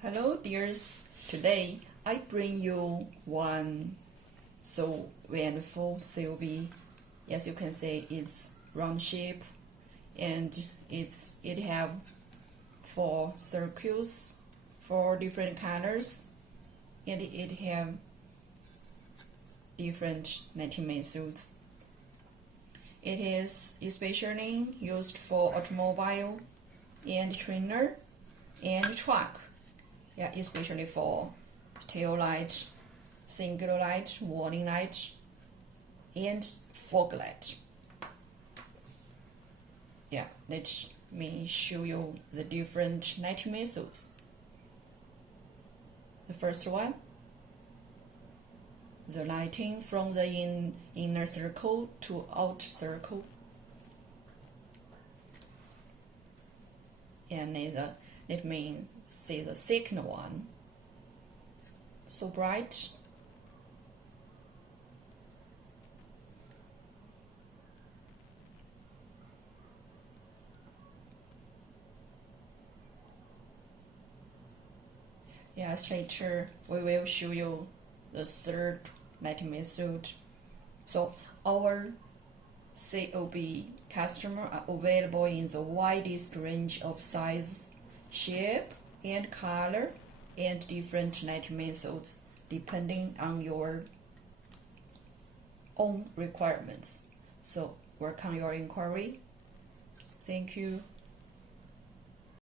Hello dears, today I bring you one so wonderful COB. As you can see, it's round shape and it have 4 circles, 4 different colors, and it have different lighting methods. It is especially used for automobile and trainer and truck. Yeah, especially for tail light, single light, warning light, and fog light. Yeah, let me show you the different lighting methods. The first one, the lighting from the inner circle to outer circle. And let me see the second one. So bright. Yes, later we will show you the third lighting method. So our COB customer are available in the widest range of size, shape, and color, and different lighting methods depending on your own requirements. So work on your inquiry. Thank you.